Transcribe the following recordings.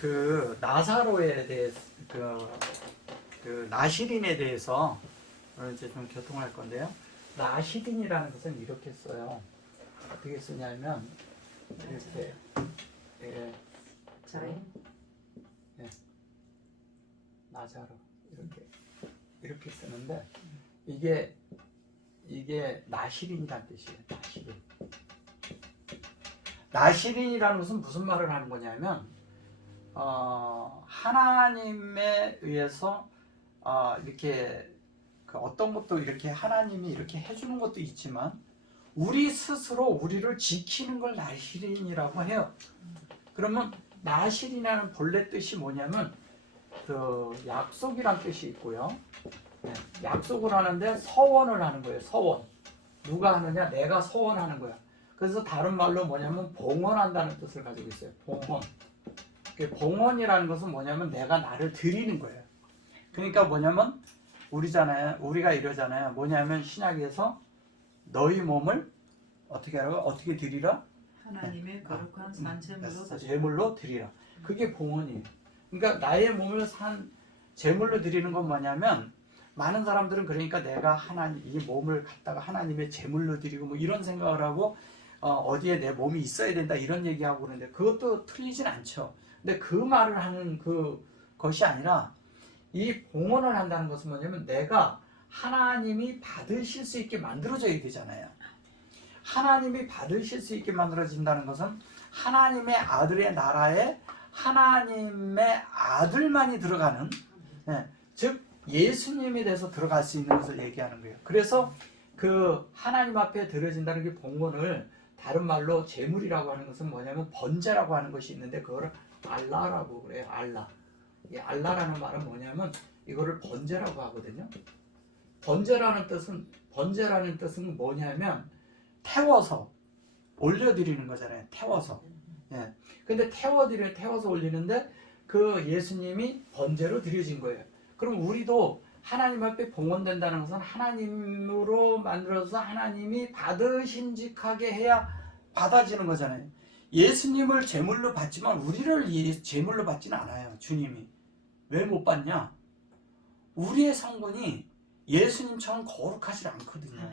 그 나사로에 대해서 그 나시린에 대해서 오늘 이제 좀 교통할 건데요. 나시린이라는 것은 이렇게 써요. 어떻게 쓰냐면 이렇게 나사로 이렇게 쓰는데 이게 나시린이라는 뜻이에요. 나시린이라는 것은 무슨 말을 하는 거냐면 하나님에 의해서 이렇게 그 어떤 것도 이렇게 하나님이 이렇게 해주는 것도 있지만 우리 스스로 우리를 지키는 걸 나시린이라고 해요. 그러면 나시린이라는 본래 뜻이 뭐냐면 그 약속이란 뜻이 있고요. 약속을 하는데 서원을 하는 거예요. 서원. 누가 하느냐? 내가 서원하는 거야. 그래서 다른 말로 뭐냐면 봉헌한다는 뜻을 가지고 있어요. 봉헌. 봉헌이라는 것은 뭐냐면 내가 나를 드리는 거예요. 그러니까 뭐냐면 우리가 이러잖아요. 뭐냐면 신약에서 너희 몸을 어떻게 하라고? 어떻게 드리라? 하나님의 거룩한 산 제물로 드리라. 그게 봉헌이에요. 그러니까 나의 몸을 제물로 드리는 건 뭐냐면 많은 사람들은 그러니까 내가 이 몸을 갖다가 하나님의 제물로 드리고 뭐 이런 생각을 하고 어디에 내 몸이 있어야 된다 이런 얘기하고 그러는데 그것도 틀리진 않죠. 근데 그 말을 하는 것이 아니라 이 봉헌을 한다는 것은 뭐냐면 내가 하나님이 받으실 수 있게 만들어져야 되잖아요. 하나님이 받으실 수 있게 만들어진다는 것은 하나님의 아들의 나라에 하나님의 아들만이 들어가는 즉 예수님에 대해서 들어갈 수 있는 것을 얘기하는 거예요. 그래서 그 하나님 앞에 드려진다는 게 봉헌을 다른 말로 제물이라고 하는 것은 뭐냐면 번제라고 하는 것이 있는데 그거를 알라라고 그래요. 알라. 이 알라라는 말은 뭐냐면 이거를 번제라고 하거든요. 번제라는 뜻은 뭐냐면 태워서 올려드리는 거잖아요. 태워서. 근데 태워서 올리는데 그 예수님이 번제로 드려진 거예요. 그럼 우리도 하나님 앞에 봉헌된다는 것은 하나님으로 만들어서 하나님이 받으신직하게 해야 받아지는 거잖아요. 예수님을 제물로 받지만 우리를 제물로 받지는 않아요. 주님이. 왜 못 받냐? 우리의 성분이 예수님처럼 거룩하지 않거든요.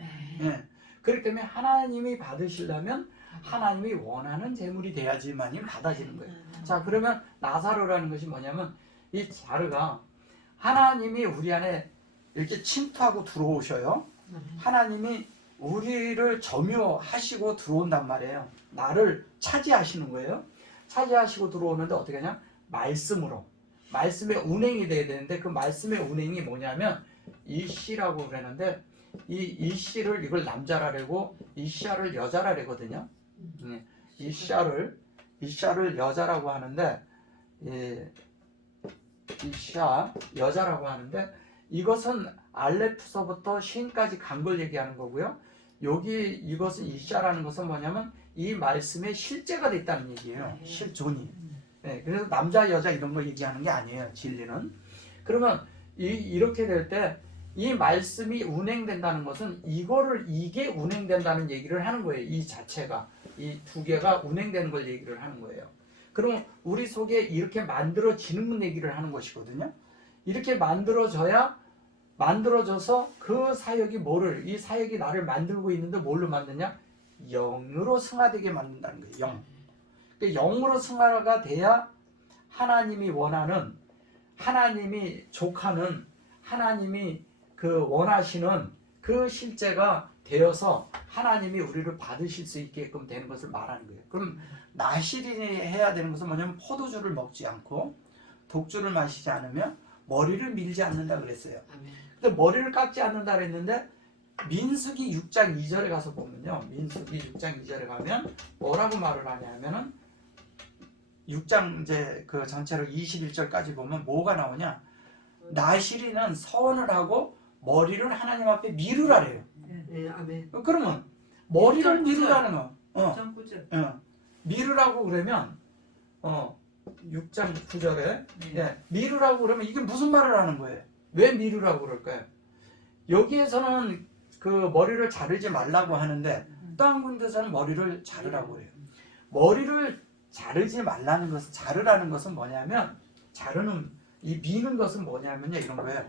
그렇기 때문에 하나님이 받으시려면 하나님이 원하는 제물이 돼야지만이 받아지는 거예요. 자, 그러면 나사로라는 것이 뭐냐면 이 자르가 하나님이 우리 안에 이렇게 침투하고 들어오셔요. 하나님이 우리를 점유하시고 들어온단 말이에요. 나를 차지하시는 거예요. 차지하시고 들어오는데 어떻게 하냐? 말씀으로. 말씀의 운행이 돼야 되는데 그 말씀의 운행이 뭐냐면 이씨라고 그러는데 이씨를 이걸 남자라고 이씨를 여자라거든요. 이씨를 여자라고 하는데 이샤 여자라고 하는데 이것은 알레프서부터 신까지 간 걸 얘기하는 거고요. 이것은 이샤라는 것은 뭐냐면 이 말씀의 실제가 됐다는 얘기예요. 실존이. 그래서 남자 여자 이런 거 얘기하는 게 아니에요. 진리는. 그러면 이렇게 될 때 이 말씀이 운행된다는 것은 이게 운행된다는 얘기를 하는 거예요. 이 자체가 이 두 개가 운행되는 걸 얘기를 하는 거예요. 그럼 우리 속에 이렇게 만들어지는 얘기를 하는 것이거든요. 이렇게 만들어져서 그 사역이 이 사역이 나를 만들고 있는데 뭘로 만드냐? 영으로 승화되게 만든다는 거예요. 영. 그러니까 영으로 승화가 돼야 하나님이 원하는, 하나님이 족하는, 하나님이 그 원하시는 그 실제가 되어서 하나님이 우리를 받으실 수 있게끔 되는 것을 말하는 거예요. 그럼 나시린이 해야 되는 것은 뭐냐면 포도주를 먹지 않고 독주를 마시지 않으면 머리를 밀지 않는다 그랬어요. 근데 머리를 깎지 않는다 그랬는데 민수기 6장 2절에 가서 보면요. 민수기 6장 2절에 가면 뭐라고 말을 하냐면은 6장 이제 그 전체로 21절까지 보면 뭐가 나오냐? 나시린은 서원을 하고 머리를 하나님 앞에 미루라래요. 아멘. 그러면 머리를 미루라는 거. 6.9절. 미루라고 그러면 6장 9절에 미루라고 그러면 이게 무슨 말을 하는 거예요? 왜 미루라고 그럴까요? 여기에서는 그 머리를 자르지 말라고 하는데 또 한 군데서는 머리를 자르라고 해요. 머리를 자르지 말라는 것은, 자르라는 것은 뭐냐면, 자르는, 이 미는 것은 뭐냐면요, 이런 거예요.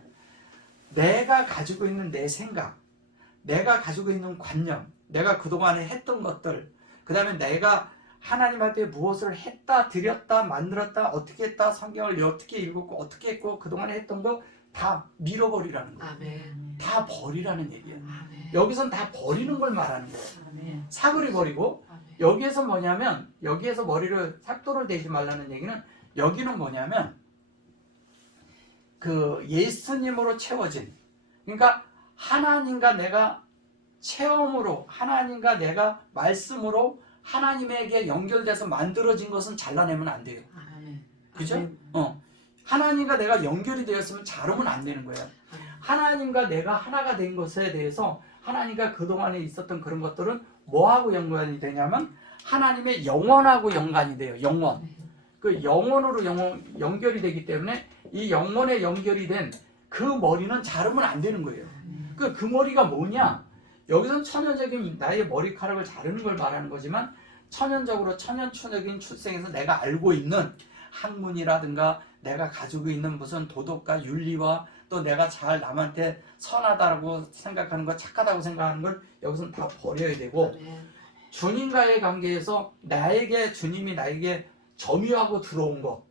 내가 가지고 있는 내 생각, 내가 가지고 있는 관념, 내가 그동안에 했던 것들, 그 다음에 내가 하나님 앞에 무엇을 했다, 드렸다, 만들었다, 어떻게 했다, 성경을 어떻게 읽었고, 어떻게 했고, 그동안에 했던 거 다 밀어버리라는 거예요. 아멘. 다 버리라는 얘기예요. 아멘. 여기선 다 버리는 걸 말하는 거예요. 아멘. 사그리 버리고, 아멘. 여기에서 뭐냐면, 여기에서 머리를 삭도를 대지 말라는 얘기는, 여기는 뭐냐면 그 예수님으로 채워진, 그러니까 하나님과 내가 체험으로, 하나님과 내가 말씀으로 하나님에게 연결돼서 만들어진 것은 잘라내면 안 돼요. 아멘. 그죠? 아멘. 하나님과 내가 연결이 되었으면 자르면 안 되는 거예요. 하나님과 내가 하나가 된 것에 대해서 하나님과 그동안에 있었던 그런 것들은 뭐하고 연관이 되냐면 하나님의 영원하고 연관이 돼요. 영원. 그 영원으로 연결이 되기 때문에 이 영원에 연결이 된 그 머리는 자르면 안 되는 거예요. 그 머리가 뭐냐? 여기서는 천연적인 나의 머리카락을 자르는 걸 말하는 거지만 천연적으로 천연적인 출생에서 내가 알고 있는 학문이라든가 내가 가지고 있는 무슨 도덕과 윤리와 또 내가 잘 남한테 선하다고 생각하는 거, 착하다고 생각하는 걸 여기서는 다 버려야 되고, 주님과의 관계에서 주님이 나에게 점유하고 들어온 것,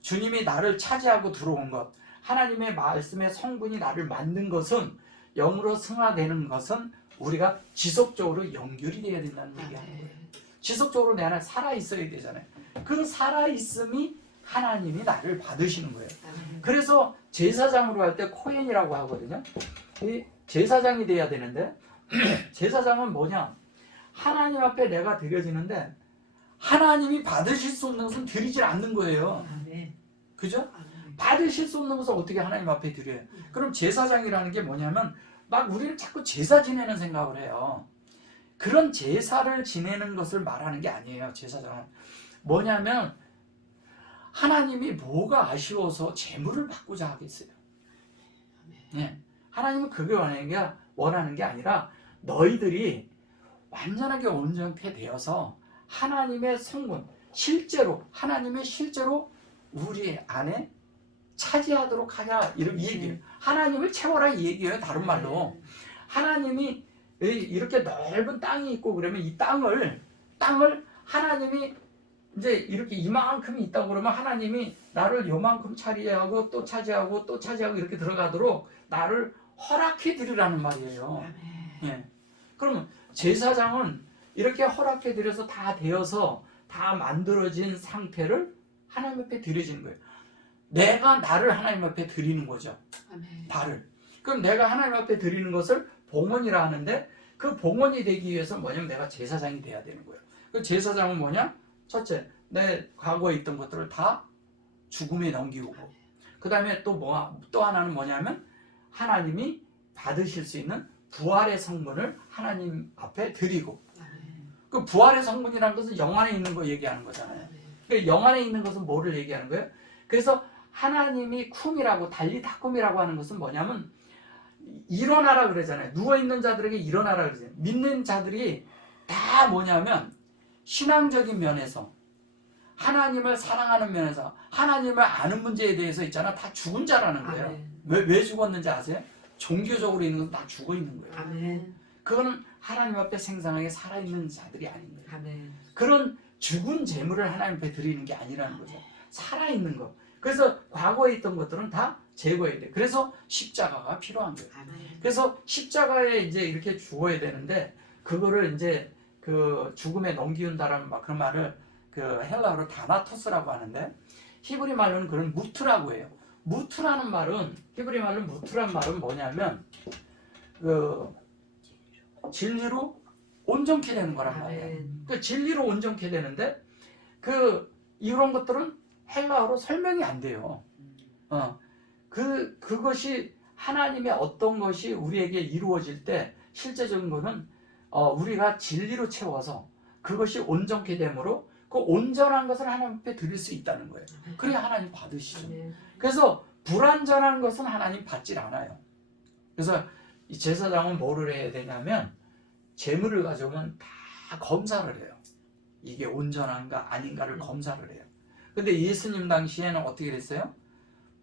주님이 나를 차지하고 들어온 것, 하나님의 말씀의 성분이 나를 만든 것은, 영으로 승화되는 것은 우리가 지속적으로 연결이 돼야 된다는 얘기하는 거예요. 지속적으로 내 안에 살아있어야 되잖아요. 그 살아있음이 하나님이 나를 받으시는 거예요. 그래서 제사장으로 할 때 코헨이라고 하거든요. 이 제사장이 돼야 되는데 제사장은 뭐냐? 하나님 앞에 내가 드려지는데 하나님이 받으실 수 없는 것은 드리질 않는 거예요. 그죠? 받으실 수 없는 것을 어떻게 하나님 앞에 드려요? 그럼 제사장이라는 게 뭐냐면 막 우리는 자꾸 제사 지내는 생각을 해요. 그런 제사를 지내는 것을 말하는 게 아니에요. 제사장은 뭐냐면 하나님이 뭐가 아쉬워서 제물을 받고자 하겠어요. 네. 하나님은 그게 원하는 게 아니라 너희들이 완전하게 온전케 되어서 하나님의 성분, 하나님의 실제로 우리 안에 차지하도록 하자, 이런 얘기예요. 하나님을 채워라 이 얘기예요. 다른 말로 하나님이 이렇게 넓은 땅이 있고 그러면 이 땅을 하나님이 이제 이렇게 이만큼이 있다고 그러면 하나님이 나를 요만큼 차지하고 또 차지하고 또 차지하고 이렇게 들어가도록 나를 허락해 드리라는 말이에요. 예. 그러면 제사장은 이렇게 허락해 드려서 다 되어서 다 만들어진 상태를 하나님 앞에 드려지는 거예요. 내가 나를 하나님 앞에 드리는 거죠. 나를. 그럼 내가 하나님 앞에 드리는 것을 봉헌이라 하는데 그 봉헌이 되기 위해서 뭐냐면 내가 제사장이 돼야 되는 거예요. 그 제사장은 뭐냐? 첫째, 내 과거에 있던 것들을 다 죽음에 넘기고, 그 다음에 또 하나는 뭐냐면 하나님이 받으실 수 있는 부활의 성분을 하나님 앞에 드리고, 그 부활의 성분이라는 것은 영 안에 있는 거 얘기하는 거잖아요. 그 영 안에 있는 것은 뭐를 얘기하는 거예요? 그래서 하나님이 쿰이라고 달리타쿰이라고 하는 것은 뭐냐면 일어나라 그러잖아요. 누워있는 자들에게 일어나라 그러잖아요. 믿는 자들이 다 뭐냐면 신앙적인 면에서 하나님을 사랑하는 면에서 하나님을 아는 문제에 대해서 있잖아, 다 죽은 자라는 거예요. 왜 죽었는지 아세요? 종교적으로 있는 건 다 죽어 있는 거예요. 그거는 하나님 앞에 생생하게 살아있는 자들이 아닌 거예요. 그런 죽은 재물을 하나님 앞에 드리는 게 아니라는 거죠. 살아있는 거. 그래서 과거에 있던 것들은 다 제거해야 돼. 그래서 십자가가 필요한 거예요. 그래서 십자가에 이제 이렇게 죽어야 되는데 그거를 이제 그 죽음에 넘기운다라는 그런 말을 그 헬라어로 다나토스라고 하는데 히브리 말로는 그런 무트라고 해요. 무트라는 말은 히브리 말로 무트라는 말은 뭐냐면 그 진리로 온전케 되는 거란 말이에요. 그 진리로 온전케 되는데 이런 것들은 헬라어로 설명이 안 돼요. 그것이 하나님의 어떤 것이 우리에게 이루어질 때 실제적인 거는 우리가 진리로 채워서 그것이 온전케 되므로 그 온전한 것을 하나님 앞에 드릴 수 있다는 거예요. 그래야 하나님 받으시죠. 그래서 불완전한 것은 하나님 받질 않아요. 그래서 이 제사장은 뭐를 해야 되냐면 재물을 가져오면 다 검사를 해요. 이게 온전한가 아닌가를 검사를 해요. 근데 예수님 당시에는 어떻게 됐어요?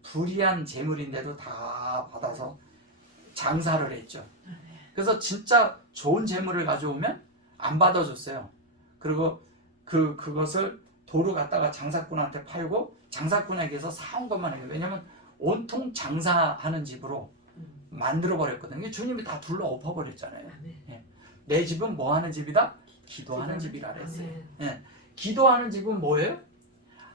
불의한 재물인데도 다 받아서 장사를 했죠. 그래서 진짜 좋은 재물을 가져오면 안 받아줬어요. 그리고 그것을 도로 갖다가 장사꾼한테 팔고 장사꾼에게서 사온 것만 해요. 왜냐면 온통 장사하는 집으로 만들어 버렸거든요. 주님이 다 둘러 엎어 버렸잖아요. 예. 내 집은 뭐 하는 집이다? 기도하는 집이라 그랬어요. 예. 기도하는 집은 뭐예요?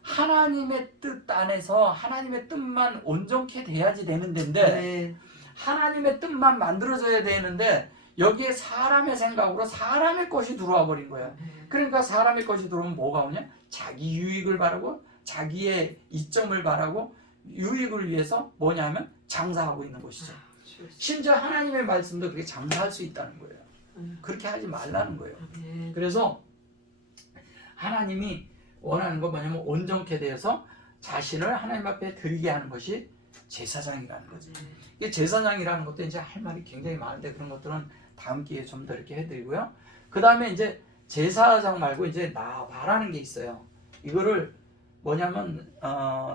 하나님의 뜻 안에서 하나님의 뜻만 온전케 돼야지 되는 데인데 하나님의 뜻만 만들어져야 되는데 여기에 사람의 생각으로 사람의 것이 들어와 버린 거예요. 그러니까 사람의 것이 들어오면 뭐가 오냐? 자기 유익을 바라고 자기의 이점을 바라고 유익을 위해서 뭐냐면 장사하고 있는 것이죠. 심지어 하나님의 말씀도 그렇게 장사할 수 있다는 거예요. 그렇게 하지 말라는 거예요. 그래서 하나님이 원하는 건 뭐냐면 온전케 되어서 자신을 하나님 앞에 드리게 하는 것이 제사장이라는 거죠. 이게 제사장이라는 것도 이제 할 말이 굉장히 많은데 그런 것들은 다음 기회에 좀 더 이렇게 해드리고요. 그 다음에 이제 제사장 말고 이제 나바라는 게 있어요. 이거를 뭐냐면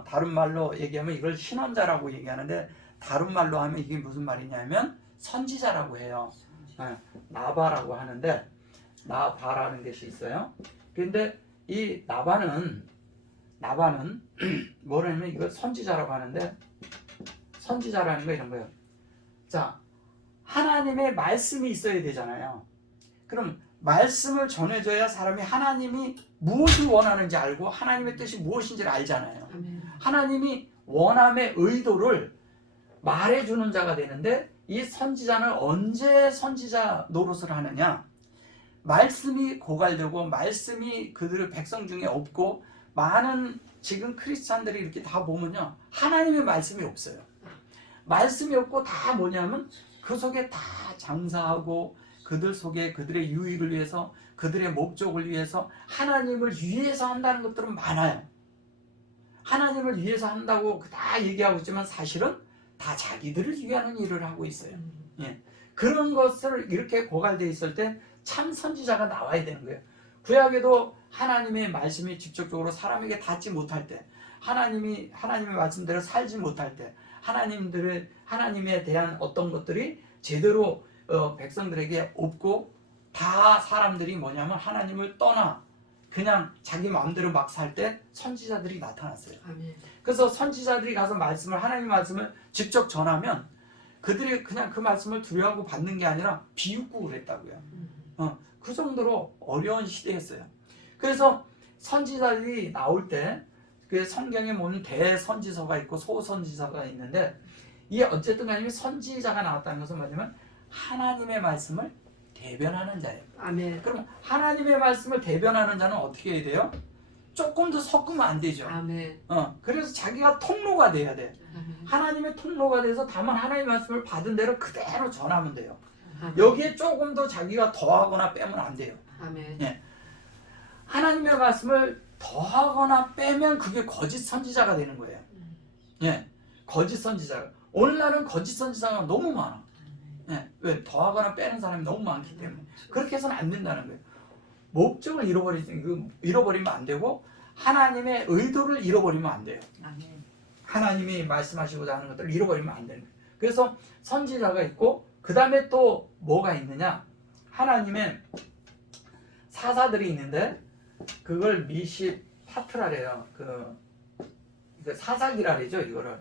다른 말로 얘기하면 이걸 신원자라고 얘기하는데 다른 말로 하면 이게 무슨 말이냐면 선지자라고 해요. 나바라고 하는데 나바라는 것이 있어요. 근데 이 나바는 뭐냐면 이걸 선지자라고 하는데 선지자라는 거 이런 거예요. 자, 하나님의 말씀이 있어야 되잖아요. 그럼 말씀을 전해줘야 사람이 하나님이 무엇을 원하는지 알고 하나님의 뜻이 무엇인지를 알잖아요. 하나님이 원함의 의도를 말해주는 자가 되는데 이 선지자는 언제 선지자 노릇을 하느냐? 말씀이 고갈되고 말씀이 그들의 백성 중에 없고 많은 지금 크리스찬들이 이렇게 다 보면요 하나님의 말씀이 없어요. 말씀이 없고 다 뭐냐면 그 속에 다 장사하고 그들 속에 그들의 유익을 위해서 그들의 목적을 위해서 하나님을 위해서 한다는 것들은 많아요. 하나님을 위해서 한다고 다 얘기하고 있지만 사실은 다 자기들을 위하는 일을 하고 있어요. 예. 그런 것을 이렇게 고갈되어 있을 때 참 선지자가 나와야 되는 거예요. 구약에도 하나님의 말씀이 직접적으로 사람에게 닿지 못할 때 하나님의 말씀대로 살지 못할 때 하나님에 대한 어떤 것들이 제대로 백성들에게 없고 다 사람들이 뭐냐면 하나님을 떠나 그냥 자기 마음대로 막 살 때 선지자들이 나타났어요. 그래서 선지자들이 가서 하나님의 말씀을 직접 전하면 그들이 그냥 그 말씀을 두려워하고 받는 게 아니라 비웃고 그랬다고요. 그 정도로 어려운 시대였어요. 그래서 선지자들이 나올 때 그 성경에 보면 대선지서가 있고 소선지서가 있는데 이게 어쨌든 간에 선지자가 나왔다는 것은 뭐냐면 하나님의 말씀을 대변하는 자예요. 아멘. 그럼 하나님의 말씀을 대변하는 자는 어떻게 해야 돼요? 조금 더 섞으면 안 되죠. 아멘. 그래서 자기가 통로가 돼야 돼. 아멘. 하나님의 통로가 돼서 다만 하나님의 말씀을 받은 대로 그대로 전하면 돼요. 아멘. 여기에 조금 더 자기가 더하거나 빼면 안 돼요. 아멘. 예. 하나님의 말씀을 더하거나 빼면 그게 거짓 선지자가 되는 거예요. 예. 거짓 선지자. 오늘날은 거짓 선지자가 너무 많아. 예. 왜? 더하거나 빼는 사람이 너무 많기 때문에. 그렇게 해서는 안 된다는 거예요. 목적을 잃어버리면 안 되고 하나님의 의도를 잃어버리면 안 돼요. 아멘. 하나님이 말씀하시고자 하는 것들을 잃어버리면 안 되는 거예요. 그래서 선지자가 있고 그 다음에 또 뭐가 있느냐? 하나님의 사사들이 있는데 그걸 미시파트라래요. 그 사사기라 그러죠. 이거를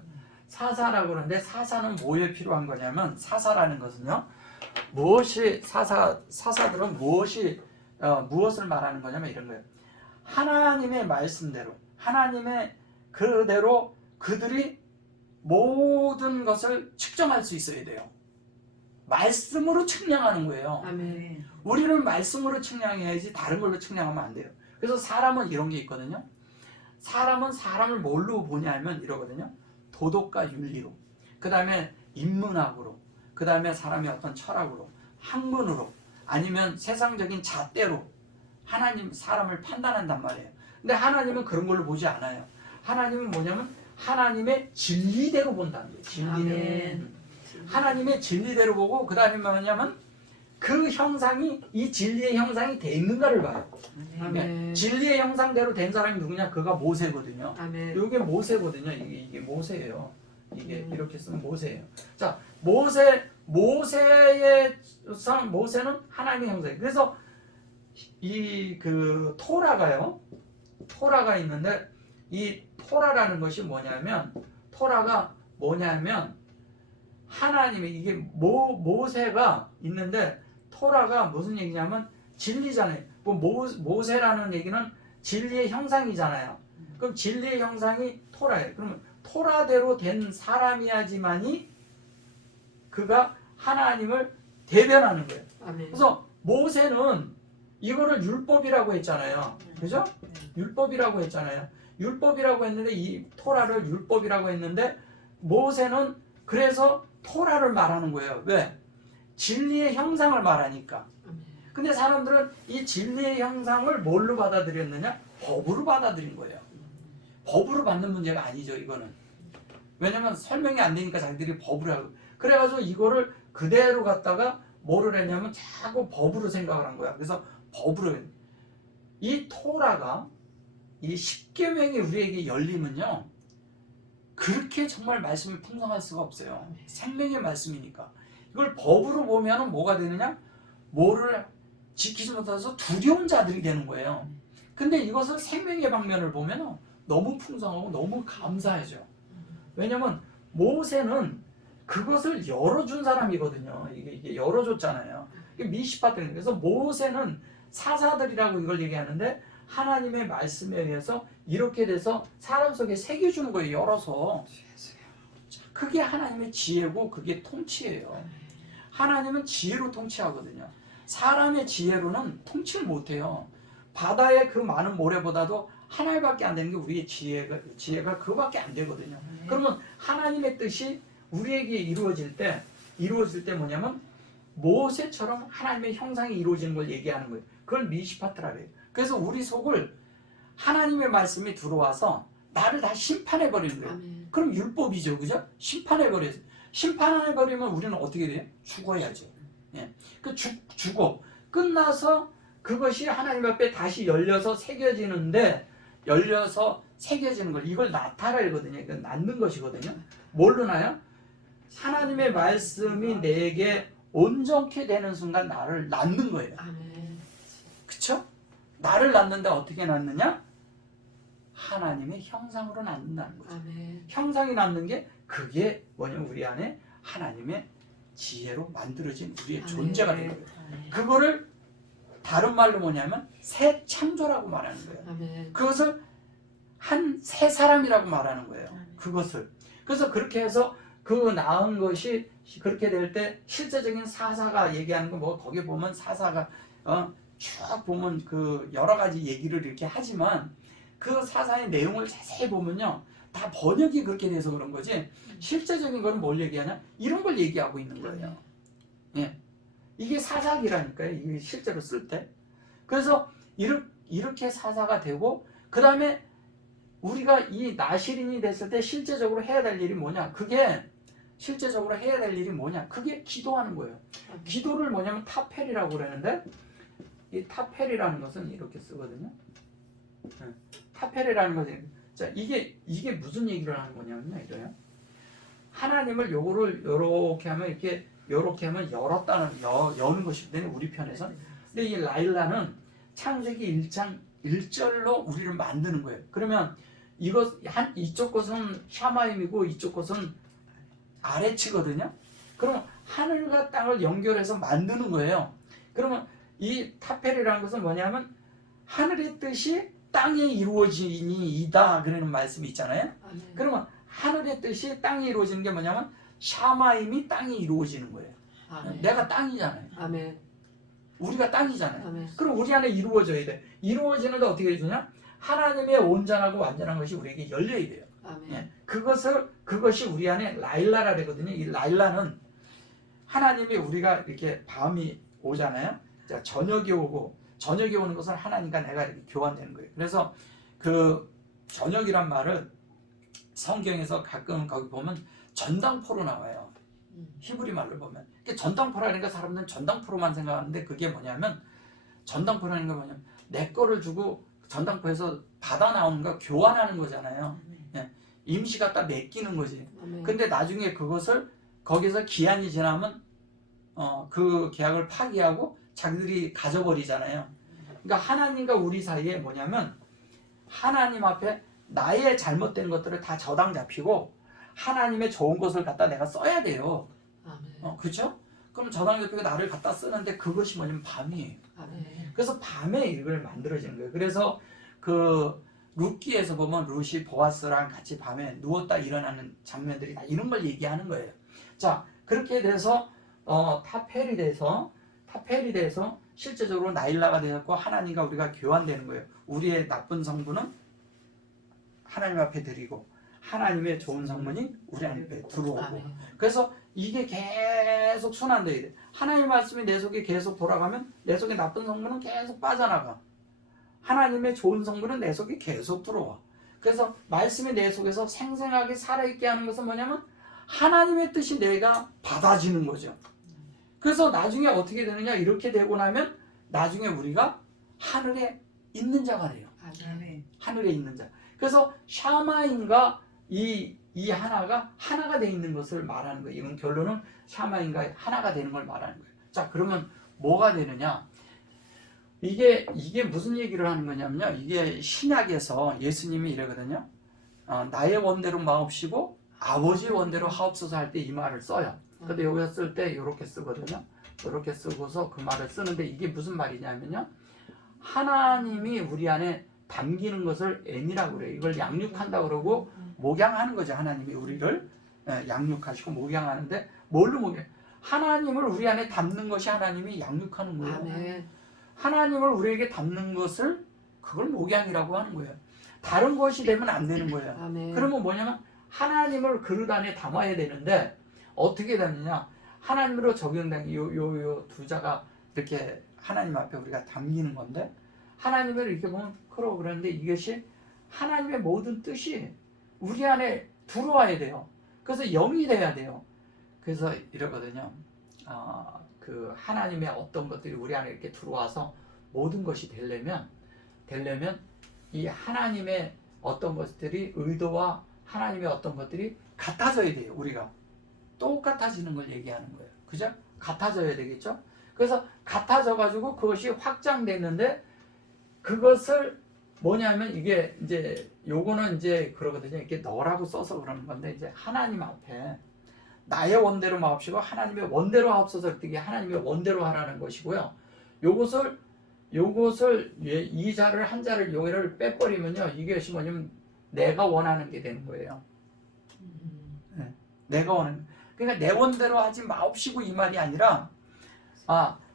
사사라고 그러는데 사사는 뭐에 필요한 거냐면 사사라는 것은요. 사사들은 무엇을 말하는 거냐면 이런 거예요. 하나님의 말씀대로 하나님의 그대로 그들이 모든 것을 측정할 수 있어야 돼요. 말씀으로 측량하는 거예요. 아멘. 우리는 말씀으로 측량해야지 다른 걸로 측량하면 안 돼요. 그래서 사람은 이런 게 있거든요. 사람은 사람을 뭘로 보냐면 이러거든요. 도덕과 윤리로, 그 다음에 인문학으로, 그 다음에 사람의 어떤 철학으로, 학문으로, 아니면 세상적인 잣대로 사람을 판단한단 말이에요. 근데 하나님은 그런 걸로 보지 않아요. 하나님은 뭐냐면 하나님의 진리대로 본다는 거예요. 진리대로. 아멘. 하나님의 진리대로 보고 그 다음에 뭐냐면 그 형상이 이 진리의 형상이 돼 있는가를 봐요. 아멘. 진리의 형상대로 된 사람이 누구냐? 그가 모세거든요. 아멘. 이게 모세거든요. 이게 모세예요. 이게 이렇게 쓰면 모세예요. 자, 모세는 하나님의 형상이에요. 그래서 이 그 토라가 있는데 이 토라라는 것이 뭐냐면 하나님의 이게 모세가 있는데 토라가 무슨 얘기냐면 진리잖아요. 모세라는 얘기는 진리의 형상이잖아요. 그럼 진리의 형상이 토라예요. 그러면 토라대로 된 사람이야지만이 그가 하나님을 대변하는 거예요. 아멘. 그래서 모세는 이거를 율법이라고 했잖아요. 그죠? 율법이라고 했잖아요. 율법이라고 했는데 이 토라를 율법이라고 했는데 모세는 그래서 토라를 말하는 거예요. 왜? 진리의 형상을 말하니까. 근데 사람들은 이 진리의 형상을 뭘로 받아들였느냐? 법으로 받아들인 거예요. 법으로 받는 문제가 아니죠, 이거는. 왜냐면 설명이 안 되니까 자기들이 법으로 하고. 그래가지고 이거를 그대로 갖다가 뭐를 했냐면 자꾸 법으로 생각을 한 거야. 그래서 법으로. 이 토라가 이 십계명이 우리에게 열리면요. 그렇게 정말 말씀이 풍성할 수가 없어요. 생명의 말씀이니까. 이걸 법으로 보면은 뭐가 되느냐? 뭐를 지키지 못해서 두려운 자들이 되는 거예요. 근데 이것을 생명의 방면을 보면 너무 풍성하고 너무 감사하죠. 왜냐면 모세는 그것을 열어준 사람이거든요. 이게 열어줬잖아요. 미시파들. 그래서 모세는 사사들이라고 이걸 얘기하는데 하나님의 말씀에 의해서 이렇게 돼서 사람 속에 새겨주는 거예요. 열어서. 그게 하나님의 지혜고 그게 통치예요. 하나님은 지혜로 통치하거든요. 사람의 지혜로는 통치를 못해요. 바다의 그 많은 모래보다도 하나밖에 안 되는 게 우리의 지혜가 그거밖에 안 되거든요. 그러면 하나님의 뜻이 우리에게 이루어질 때 뭐냐면 모세처럼 하나님의 형상이 이루어지는 걸 얘기하는 거예요. 그걸 미시파트라고 해요. 그래서 우리 속을 하나님의 말씀이 들어와서 나를 다 심판해버리는 거예요. 아멘. 그럼 율법이죠. 그죠? 심판해버려요. 심판해버리면 우리는 어떻게 돼요? 죽어야죠. 예. 죽어. 끝나서 그것이 하나님 앞에 다시 열려서 새겨지는데 열려서 새겨지는 걸 이걸 나타라 이거든요. 이건 낳는 것이거든요. 뭘로 나요? 하나님의 말씀이 내게 온전케 되는 순간 나를 낳는 거예요. 아멘. 그쵸? 나를 낳는데 어떻게 낳느냐? 하나님의 형상으로 낳는다는 거죠. 아멘. 형상이 낳는 게 그게 뭐냐면 우리 안에 하나님의 지혜로 만들어진 우리의 아멘. 존재가 되는 거예요. 아멘. 그거를 다른 말로 뭐냐면 새 창조라고 말하는 거예요. 아멘. 그것을 한 새 사람이라고 말하는 거예요. 그것을. 그래서 그렇게 해서 그 낳은 것이 그렇게 될 때 실제적인 사사가 얘기하는 거 뭐 거기 보면 사사가 쭉 보면 그 여러 가지 얘기를 이렇게 하지만 그 사사의 내용을 자세히 보면요 다 번역이 그렇게 돼서 그런 거지 실제적인 거는 뭘 얘기하냐 이런 걸 얘기하고 있는 거예요. 예, 이게 사사기라니까요. 이게 실제로 쓸 때. 그래서 이렇게 사사가 되고 그 다음에 우리가 이 나시린이 됐을 때 실제적으로 해야 될 일이 뭐냐? 그게 실제적으로 해야 될 일이 뭐냐? 그게 기도하는 거예요. 기도를 뭐냐면 타펠이라고 그러는데 이 타펠이라는 것은 이렇게 쓰거든요. 타펠이라는 것은 자 이게 무슨 얘기를 하는 거냐면요. 이래요. 하나님을 요렇게 하면 요렇게 하면 열었다는 여는 것이거든요. 우리 편에서. 근데 이 라일라는 창세기 1장 1절로 우리를 만드는 거예요. 그러면 이쪽 것은 샤마임이고 이쪽 것은 아래치거든요. 그러면 하늘과 땅을 연결해서 만드는 거예요. 그러면 이 타펠이라는 것은 뭐냐면 하늘의 뜻이 땅에 이루어지니이다 그러는 말씀이 있잖아요. 아멘. 그러면 하늘의 뜻이 땅에 이루어지는 게 뭐냐면 샤마임이 땅에 이루어지는 거예요. 아멘. 내가 땅이잖아요. 아멘. 우리가 땅이잖아요. 아멘. 그럼 우리 안에 이루어져야 돼. 이루어지는데 어떻게 해주냐? 하나님의 온전하고 완전한 것이 우리에게 열려야 돼요. 아멘. 예. 그것이 우리 안에 라일라라 되거든요. 이 라일라는 하나님이 우리가 이렇게 밤이 오잖아요. 자, 저녁이 오는 것은 하나님과 내가 이렇게 교환되는 거예요. 그래서 그 저녁이란 말을 성경에서 가끔 거기 보면 전당포로 나와요. 히브리 말로 보면. 전당포라니까 사람들은 전당포로만 생각하는데 그게 뭐냐면 전당포라는 거 뭐냐면 내 거를 주고 전당포에서 받아 나오는 거 교환하는 거잖아요. 예. 임시 갖다 맡기는 거지. 근데 나중에 그것을 거기서 기한이 지나면 그 계약을 파기하고 자기들이 가져버리잖아요. 그러니까 하나님과 우리 사이에 뭐냐면 하나님 앞에 나의 잘못된 것들을 다 저당 잡히고 하나님의 좋은 것을 갖다 내가 써야 돼요. 그렇죠? 그럼 저당 잡히고 나를 갖다 쓰는데 그것이 뭐냐면 밤이에요. 그래서 밤에 이걸 만들어지는 거예요. 그래서 그 룻기에서 보면 룻이 보아스랑 같이 밤에 누웠다 일어나는 장면들이 다 이런 걸 얘기하는 거예요. 자, 그렇게 돼서 타펠이 돼서 실제적으로 나일라가 되었고 하나님과 우리가 교환되는 거예요. 우리의 나쁜 성분은 하나님 앞에 드리고 하나님의 좋은 성분이 우리 앞에 들어오고. 그래서 이게 계속 순환돼야 돼. 하나님의 말씀이 내 속에 계속 돌아가면 내 속에 나쁜 성분은 계속 빠져나가. 하나님의 좋은 성분은 내 속에 계속 들어와. 그래서 말씀이 내 속에서 생생하게 살아있게 하는 것은 뭐냐면 하나님의 뜻이 내가 받아지는 거죠. 그래서 나중에 어떻게 되느냐, 이렇게 되고 나면 나중에 우리가 하늘에 있는 자가 돼요. 하늘에 있는 자. 그래서 샤마인과 이 하나가 돼 있는 것을 말하는 거예요. 이건 결론은 샤마인과 하나가 되는 걸 말하는 거예요. 자, 그러면 뭐가 되느냐? 이게 무슨 얘기를 하는 거냐면요. 이게 신약에서 예수님이 이러거든요. 나의 원대로 마옵시고 아버지의 원대로 하옵소서 할 때 이 말을 써요. 근데 여기서 쓸 때 이렇게 쓰거든요. 이렇게 쓰고서 그 말을 쓰는데 이게 무슨 말이냐면요. 하나님이 우리 안에 담기는 것을 N이라고 그래요. 이걸 양육한다고 그러고 목양하는 거죠. 하나님이 우리를 양육하시고 목양하는데 뭘로 목양? 하나님을 우리 안에 담는 것이 하나님이 양육하는 거예요. 아멘. 하나님을 우리에게 담는 것을 그걸 목양이라고 하는 거예요. 다른 것이 되면 안 되는 거예요. 아멘. 그러면 뭐냐면 하나님을 그릇 안에 담아야 되는데 어떻게 되느냐? 하나님으로 적용된 요 두 자가 이렇게 하나님 앞에 우리가 담기는 건데 하나님을 이렇게 보면 그러는데 이것이 하나님의 모든 뜻이 우리 안에 들어와야 돼요. 그래서 영이 돼야 돼요. 그래서 이러거든요. 그 하나님의 어떤 것들이 우리 안에 이렇게 들어와서 모든 것이 되려면 이 하나님의 어떤 것들이 의도와 하나님의 어떤 것들이 같아져야 돼요. 우리가 똑같아지는 걸 얘기하는 거예요. 그죠? 같아져야 되겠죠? 그래서 같아져 가지고 그것이 확장됐는데 그것을 뭐냐면 이게 이제 요거는 이제 그러거든요. 이렇게 너라고 써서 그러는 건데 이제 하나님 앞에 나의 원대로 마옵시고 하나님의 원대로 하옵소서 이게 하나님의 원대로 하라는 것이고요. 요것을 이 자를 한 자를 요를 빼버리면요. 이것이 뭐냐면 내가 원하는 게 되는 거예요. 네, 내가 원하는. 그러니까 내 원대로 하지 마옵시고 이 말이 아니라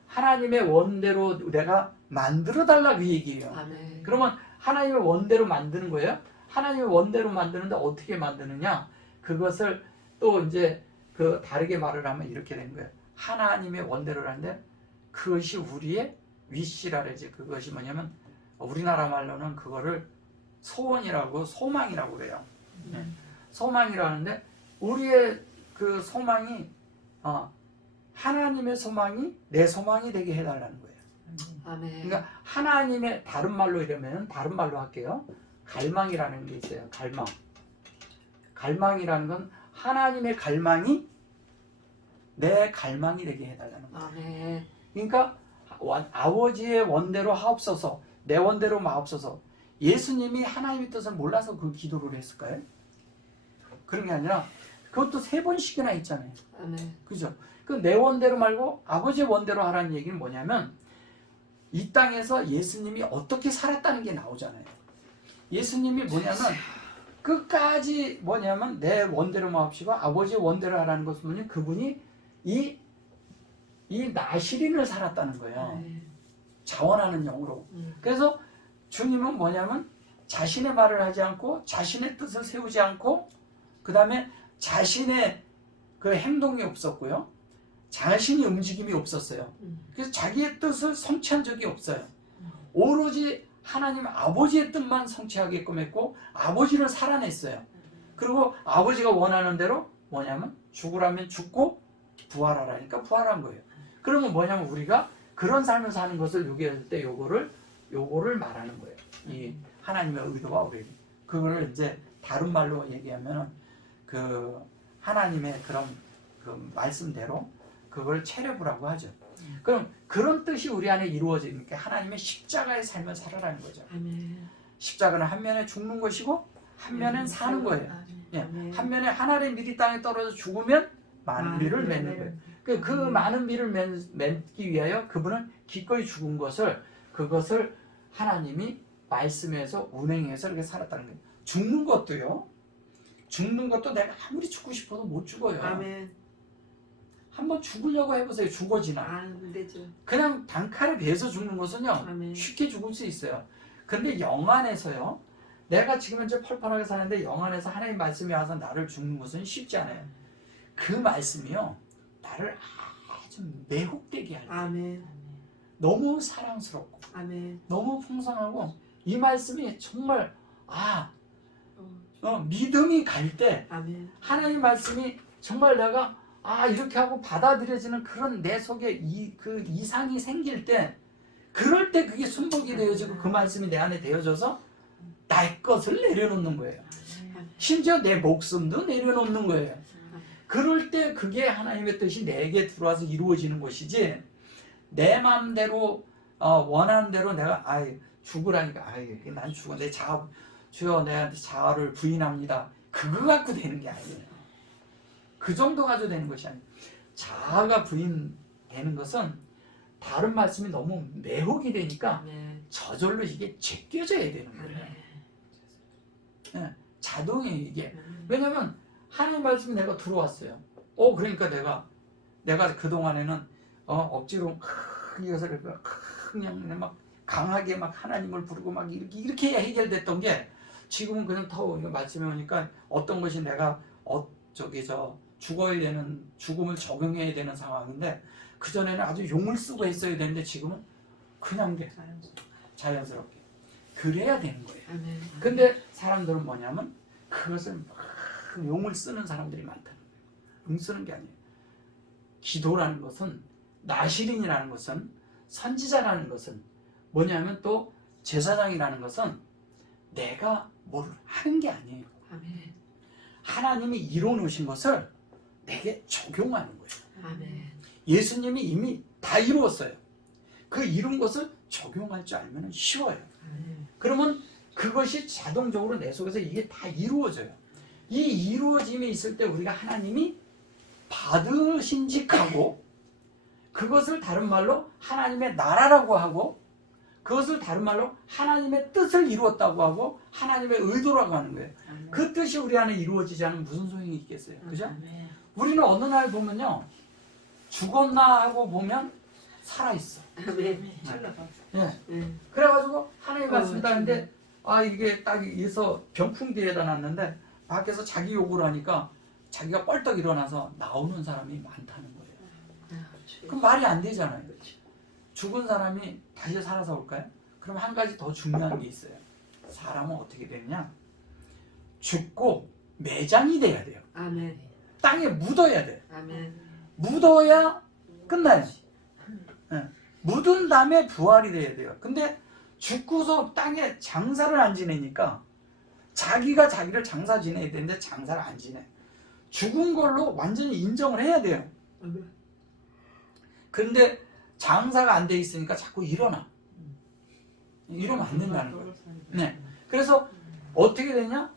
하나님의 원대로 내가 만들어 달라 그 얘기예요. 아멘. 그러면 하나님의 원대로 만드는 거예요. 하나님의 원대로 만드는데 어떻게 만드느냐? 그것을 또 이제 그 다르게 말을 하면 이렇게 되는 거예요. 하나님의 원대로라는데 그것이 우리의 위시라 그러지. 그것이 뭐냐면 우리나라 말로는 그거를 소원이라고 소망이라고 그래요. 소망이라는데 우리의 그 소망이 하나님의 소망이 내 소망이 되게 해달라는 거예요. 아멘. 그러니까 하나님의 다른 말로 이러면 다른 말로 할게요. 갈망이라는 게 있어요. 갈망이라는 건 하나님의 갈망이 내 갈망이 되게 해달라는 거예요. 아멘. 그러니까 아버지의 원대로 하옵소서, 내 원대로 마옵소서. 예수님이 하나님의 뜻을 몰라서 그 기도를 했을까요? 그런 게 아니라 그것도 3번씩이나 있잖아요. 아멘. 그죠? 그 내 원대로 말고 아버지의 원대로 하라는 얘기는 뭐냐면 이 땅에서 예수님이 어떻게 살았다는 게 나오잖아요. 예수님이 뭐냐면 끝까지 뭐냐면 내 원대로 마옵시고 아버지의 원대로 하라는 것은 뭐냐면 그분이 이 나시린을 살았다는 거예요. 아멘. 자원하는 영으로. 그래서 주님은 뭐냐면 자신의 말을 하지 않고 자신의 뜻을 세우지 않고 그 다음에 자신의 그 행동이 없었고요. 자신이 움직임이 없었어요. 그래서 자기의 뜻을 성취한 적이 없어요. 오로지 하나님 아버지의 뜻만 성취하게끔 했고 아버지를 살아냈어요. 그리고 아버지가 원하는 대로 뭐냐면 죽으라면 죽고 부활하라니까 부활한 거예요. 그러면 뭐냐면 우리가 그런 삶을 사는 것을 요구할 때 요거를 말하는 거예요. 이 하나님의 의도와 우리 그거를 이제 다른 말로 얘기하면은 그 하나님의 그런 그 말씀대로 그걸 체려부라고 하죠. 그럼 그런 뜻이 우리 안에 이루어지니까 하나님의 십자가의 삶을 살아라는 거죠. 아멘. 십자가는 한 면에 죽는 것이고 한 면엔 사는 거예요. 예, 아멘. 한 면에 하나의 밀이 땅에 떨어져 죽으면 많은 밀을 맺는 거예요. 그 많은 밀을 맺기 위하여 그분은 기꺼이 죽은 것을 그것을 하나님이 말씀에서 운행해서 이렇게 살았다는 거예요. 죽는 것도 내가 아무리 죽고 싶어도 못 죽어요. 아멘. 한번 죽으려고 해보세요. 죽어지나. 안 되죠. 그냥 단칼에 베어서 죽는 것은요 아멘. 쉽게 죽을 수 있어요. 근데 영안에서요 내가 지금 현재 펄펄하게 사는데 영안에서 하나님 말씀이 와서 나를 죽는 것은 쉽지 않아요. 그 말씀이요 나를 아주 매혹되게 할 때 아멘. 너무 사랑스럽고 아멘. 너무 풍성하고 이 말씀이 정말 믿음이 갈 때 아멘. 하나님 말씀이 정말 내가 이렇게 하고 받아들여지는 그런 내 속에 그 이상이 생길 때 그럴 때 그게 순복이 되어지고 그 말씀이 내 안에 되어져서 나의 것을 내려놓는 거예요. 심지어 내 목숨도 내려놓는 거예요. 그럴 때 그게 하나님의 뜻이 내게 들어와서 이루어지는 것이지 내 마음대로 원하는 대로 내가 죽으라니까 난 죽어 내 자아 주여 내 자아를 부인합니다. 그거 갖고 되는 게 아니에요. 그 정도 가지고 되는 것이 아니에요. 자아가 부인되는 것은 다른 말씀이 너무 매혹이 되니까 아멘. 저절로 이게 제껴져야 되는 거예요. 네, 자동이에요 이게. 왜냐면 하나님 말씀이 내가 들어왔어요. 그러니까 내가 그동안에는 억지로 이것을 그냥 막 강하게 막 하나님을 부르고 막 이렇게 해야 해결됐던 게 지금은 그냥 더 말씀해 오니까 어떤 것이 내가 죽어야 되는 죽음을 적용해야 되는 상황인데 그전에는 아주 용을 쓰고 했어야 되는데 지금은 그냥 자연스럽게 그래야 되는 거예요. 아멘. 근데 사람들은 뭐냐면 그것을 막 용을 쓰는 사람들이 많다는 거예요. 용 쓰는 게 아니에요. 기도라는 것은 나시린이라는 것은 선지자라는 것은 뭐냐면 또 제사장이라는 것은 내가 뭘 하는 게 아니에요. 아멘. 하나님이 이뤄놓으신 것을 내게 적용하는 거예요. 아멘. 예수님이 이미 다 이루었어요. 그 이룬 것을 적용할 줄 알면 쉬워요. 아멘. 그러면 그것이 자동적으로 내 속에서 이게 다 이루어져요. 이 이루어짐이 있을 때 우리가 하나님이 받으신직하고 그것을 다른 말로 하나님의 나라라고 하고 그것을 다른 말로 하나님의 뜻을 이루었다고 하고 하나님의 의도라고 하는 거예요. 아멘. 그 뜻이 우리 안에 이루어지지 않으면 무슨 소용이 있겠어요? 그죠? 아멘. 우리는 어느 날 보면요 죽었나 하고 보면 살아있어. 아멘. 잘라봐. 예. 그래가지고 하나님 말씀이 하는데 이게 딱 있어 병풍 뒤에다 놨는데 밖에서 자기 욕을 하니까 자기가 뻘떡 일어나서 나오는 사람이 많다는 거예요. 그럼 말이 안 되잖아요. 죽은 사람이 다시 살아서 올까요? 그럼 한 가지 더 중요한 게 있어요. 사람은 어떻게 되느냐? 죽고 매장이 돼야 돼요. 아멘. 땅에 묻어야 돼요. 아멘. 묻어야 끝나요. 네. 묻은 다음에 부활이 돼야 돼요. 근데 죽고서 땅에 장사를 안 지내니까 자기가 자기를 장사 지내야 되는데 장사를 안 지내. 죽은 걸로 완전히 인정을 해야 돼요. 근데 장사가 안 돼 있으니까 자꾸 일어나. 이러면 안 된다는 거예요. 네. 그래서 어떻게 되냐?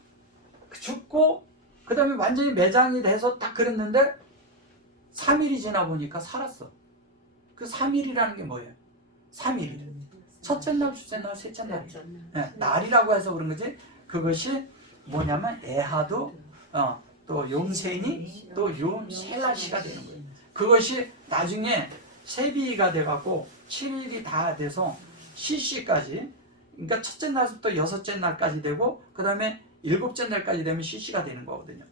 죽고 그 다음에 완전히 매장이 돼서 딱 그랬는데 3일이 지나 보니까 살았어. 그 3일이라는 게 뭐예요? 3일. 첫째 날, 둘째 날, 셋째 날. 네, 날이라고 해서 그런 거지. 그것이 뭐냐면 에하두, 또 용세니, 또 용셀라시가 되는 거예요. 그것이 나중에 세비가 돼갖고 7일이 다 돼서 시시까지, 그러니까 첫째 날부터 여섯째 날까지 되고 그 다음에 일곱째 날까지 되면 시시가 되는 거거든요.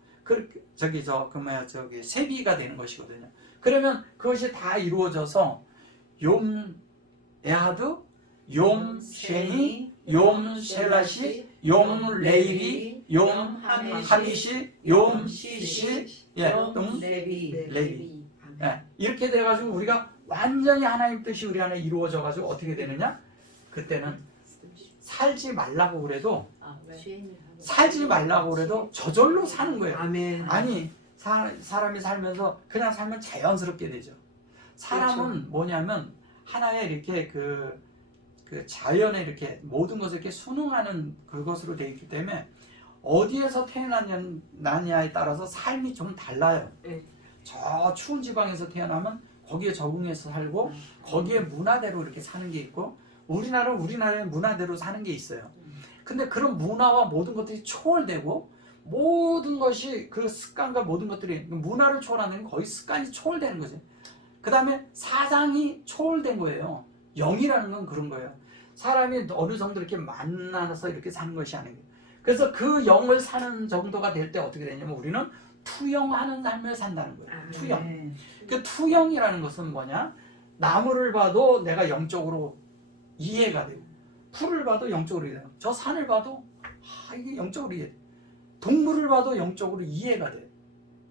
세비가 되는 것이거든요. 그러면 그것이 다 이루어져서 욤 에하두, 욤 쉐니, 욤 셀라시, 욤 레이비, 욤 하미시, 욤 시시, 레비. 예, 이렇게 돼가지고 우리가 완전히 하나님 뜻이 우리 안에 이루어져가지고 어떻게 되느냐? 그때는 살지 말라고 그래도 살지 말라고 그래도 저절로 사는 거예요. 아멘. 아니 사람이 살면서 그냥 살면 자연스럽게 되죠. 사람은 그렇죠. 뭐냐면 하나의 이렇게 그 자연에 이렇게 모든 것을 이렇게 순응하는 그것으로 되어 있기 때문에 어디에서 태어나냐에 따라서 삶이 좀 달라요. 네. 저 추운 지방에서 태어나면 거기에 적응해서 살고 거기에 문화대로 이렇게 사는 게 있고 우리나라는 우리나라의 문화대로 사는 게 있어요. 근데 그런 문화와 모든 것들이 초월되고 모든 것이 그 습관과 모든 것들이 문화를 초월하는 건 거의 습관이 초월되는 거지. 그 다음에 사상이 초월된 거예요. 영이라는 건 그런 거예요. 사람이 어느 정도 이렇게 만나서 이렇게 사는 것이 아니에요. 그래서 그 영을 사는 정도가 될 때 어떻게 되냐면 우리는 투영하는 삶을 산다는 거예요. 투영. 그 투영이라는 것은 뭐냐? 나무를 봐도 내가 영적으로 이해가 되고 풀을 봐도 영적으로 이해가 되고 저 산을 봐도 이게 영적으로 이해돼. 동물을 봐도 영적으로 이해가 돼.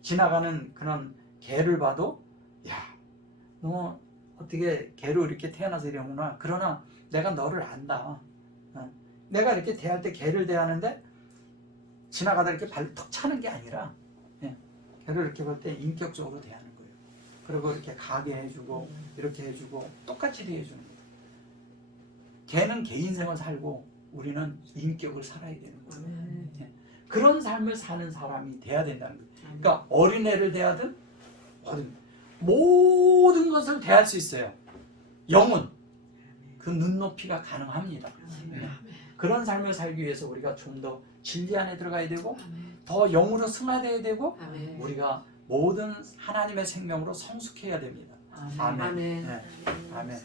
지나가는 그런 개를 봐도 야, 너 어떻게 개로 이렇게 태어나서 이러구나. 그러나 내가 너를 안다. 내가 이렇게 대할 때 개를 대하는데 지나가다 이렇게 발로 턱 차는 게 아니라 개를 이렇게 볼 때 인격적으로 대하는 거예요. 그리고 이렇게 가게 해주고 이렇게 해주고 똑같이 대해주는 거예요. 개는 개 인생을 살고 우리는 인격을 살아야 되는 거예요. 그런 삶을 사는 사람이 돼야 된다는 거예요. 그러니까 어린애를 대하든 모든 것을 대할 수 있어요. 영은 그 눈높이가 가능합니다. 그런 삶을 살기 위해서 우리가 좀 더 진리 안에 들어가야 되고 더 영으로 승화되어야 되고 우리가 모든 하나님의 생명으로 성숙해야 됩니다. 아멘. 네. 아멘.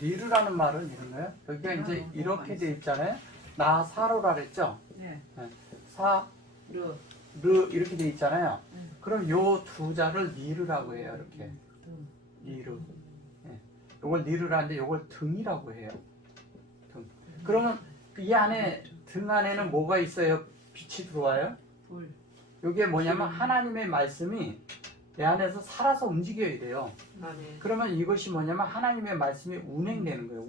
리르라는 말은 이런 거예요. 여기가 이제 이렇게 돼 있잖아요. 나 사로라 그랬죠. 네. 르 이렇게 돼 있잖아요. 그럼 요 두 자를 리르라고 해요. 이렇게 리르. 요걸 리르라는데 요걸 등이라고 해요. 등. 그러면 이 안에 등 안에는 뭐가 있어요? 빛이 들어와요. 요게 뭐냐면 하나님의 말씀이 내 안에서 살아서 움직여야 돼요. 그러면 이것이 뭐냐면 하나님의 말씀이 운행되는 거예요.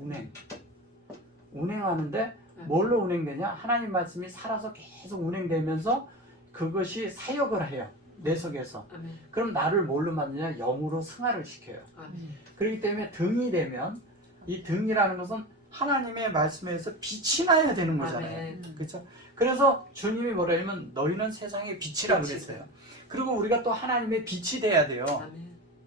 운행하는데 뭘로 운행되냐? 하나님 말씀이 살아서 계속 운행되면서 그것이 사역을 해요. 내 속에서. 그럼 나를 뭘로 만드냐? 영으로 승화를 시켜요. 그렇기 때문에 등이 되면 이 등이라는 것은 하나님의 말씀에서 빛이 나야 되는 거잖아요. 그렇죠? 그래서 주님이 뭐라 하냐면 너희는 세상의 빛이라 그랬어요. 그리고 우리가 또 하나님의 빛이 돼야 돼요.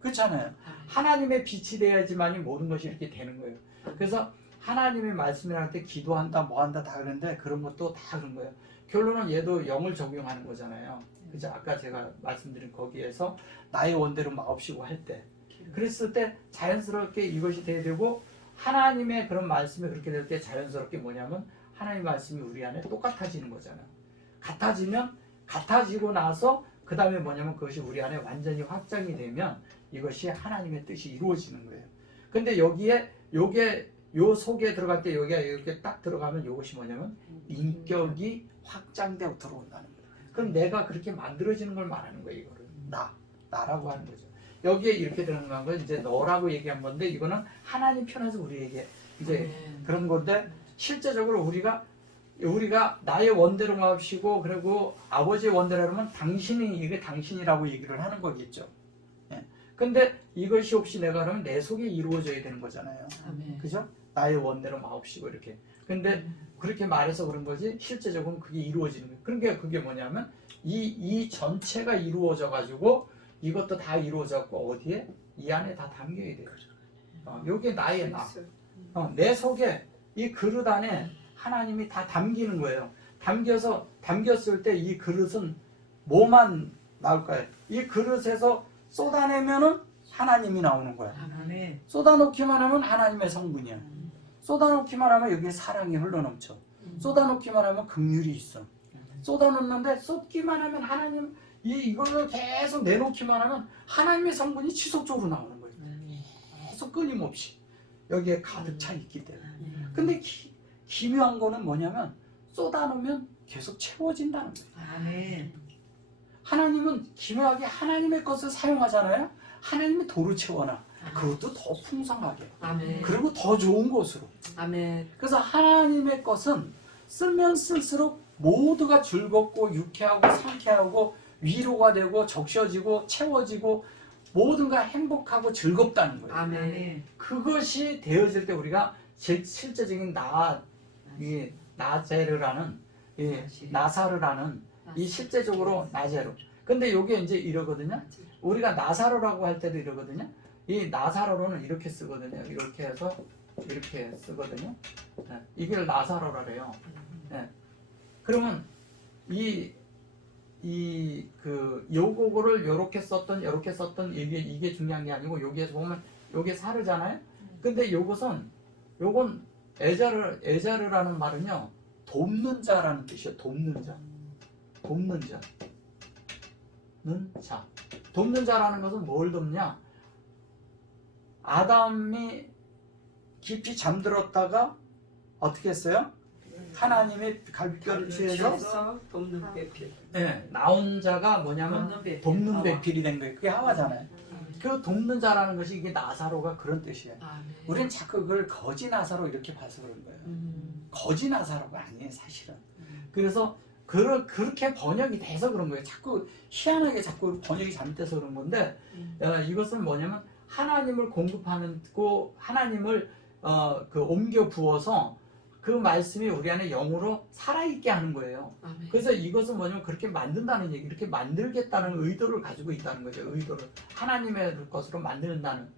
그렇잖아요. 하나님의 빛이 돼야지만이 모든 것이 이렇게 되는 거예요. 그래서 하나님의 말씀이랄 때 기도한다 뭐한다 다 그러는데 그런 것도 다 그런 거예요. 결론은 얘도 영을 적용하는 거잖아요. 그죠? 아까 제가 말씀드린 거기에서 나의 원대로 마옵시고 할 때 그랬을 때 자연스럽게 이것이 돼야 되고 하나님의 그런 말씀이 그렇게 될 때 자연스럽게 뭐냐면 하나님의 말씀이 우리 안에 똑같아지는 거잖아요. 같아지고 나서 그 다음에 뭐냐면 그것이 우리 안에 완전히 확장이 되면 이것이 하나님의 뜻이 이루어지는 거예요. 근데 여기에 요게 요 속에 들어갈 때 여기가 이렇게 딱 들어가면 이것이 뭐냐면 인격이 확장되고 들어온다는 거예요. 그럼 내가 그렇게 만들어지는 걸 말하는 거예요. 이거를 나라고 하는 거죠. 여기에 이렇게 들어간 건 이제 너라고 얘기한 건데 이거는 하나님 편에서 우리에게 이제 그런 건데 실제적으로 우리가 나의 원대로 마옵시고 그리고 아버지의 원대로 하면 당신이 이게 당신이라고 얘기를 하는 거겠죠. 근데 이것이 없이 내가 그러면 내 속에 이루어져야 되는 거잖아요. 그죠? 나의 원대로 마옵시고 이렇게. 근데 그렇게 말해서 그런 거지 실제적으로 그게 이루어지는 거예요. 그러니까 그게 뭐냐면 이 전체가 이루어져 가지고 이것도 다 이루어졌고 어디에? 이 안에 다 담겨야 돼요. 요게 나의 나. 내 속에 이 그릇 안에 하나님이 다 담기는 거예요. 담겼을 때 이 그릇은 뭐만 나올까요? 이 그릇에서 쏟아내면은 하나님이 나오는 거야. 쏟아놓기만 하면 하나님의 성분이야. 쏟아놓기만 하면 여기에 사랑이 흘러넘쳐. 쏟아놓기만 하면 긍휼이 있어. 쏟아놓는데 쏟기만 하면 하나님 이걸로 계속 내놓기만 하면 하나님의 성분이 지속적으로 나오는 거예요. 계속 끊임없이 여기에 가득 차 있기 때문에. 근데 기묘한 거는 뭐냐면 쏟아놓으면 계속 채워진다는 거예요. 하나님은 기묘하게 하나님의 것을 사용하잖아요. 하나님이 도로 채워놔. 그것도 더 풍성하게. 아멘. 그리고 더 좋은 곳으로. 아멘. 그래서 하나님의 것은 쓰면 쓸수록 모두가 즐겁고 유쾌하고 상쾌하고 위로가 되고 적셔지고 채워지고 모든가 행복하고 즐겁다는 거예요. 아멘. 그것이 되어질 때 우리가 실제적인 나제르라는 나사르라는 이 실제적으로 나제르. 근데 요게 이제 이러거든요. 우리가 나사로라고 할 때도 이러거든요. 이 나사로는 이렇게 쓰거든요. 이렇게 해서 이렇게 쓰거든요. 네. 이걸 나사로라 그래요. 네. 그러면 요거를 요렇게 썼던 이게 중요한 게 아니고 여기에서 보면 요게 사르잖아요. 근데 요건 에자르라는 말은요. 돕는 자라는 뜻이에요. 돕는 자. 돕는 자. 돕는 자라는 것은 뭘 돕냐? 아담이 깊이 잠들었다가 어떻게 했어요? 하나님의 갈비뼈를 취해서 돕는 배필. 네, 나온 자가 뭐냐면 돕는 배필이 된 거예요. 그게 하와잖아요. 그 돕는 자라는 것이 이게 나사로가 그런 뜻이에요. 우리는 자꾸 그걸 거지 나사로 이렇게 봐서 그런 거예요. 거지 나사로가 아니에요, 사실은. 그래서 그렇게 번역이 돼서 그런 거예요. 자꾸 희한하게 자꾸 번역이 잘못돼서 그런 건데 이것은 뭐냐면 하나님을 공급하고 하나님을 옮겨 부어서 그 말씀이 우리 안에 영으로 살아있게 하는 거예요. 그래서 이것은 뭐냐면 그렇게 만든다는 얘기, 이렇게 만들겠다는 의도를 가지고 있다는 거죠. 의도를 하나님의 것으로 만든다는.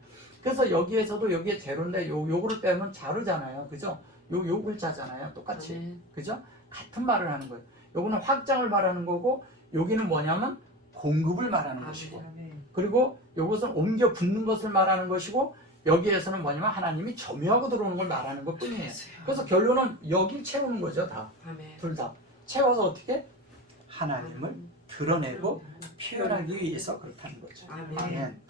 그래서 여기에서도 여기에 제로인데 요거를 빼면 자르잖아요, 그죠? 요 글자잖아요, 똑같이, 그죠? 같은 말을 하는 거예요. 요거는 확장을 말하는 거고, 여기는 뭐냐면 공급을 말하는 것이고, 그리고 요것은 옮겨 붙는 것을 말하는 것이고, 여기에서는 뭐냐면 하나님이 점유하고 들어오는 걸 말하는 것 뿐이에요. 그래서 결론은 여길 채우는 거죠, 다. 둘 다. 채워서 어떻게? 하나님을 드러내고 표현하기 위해서 그렇다는 거죠. 아멘.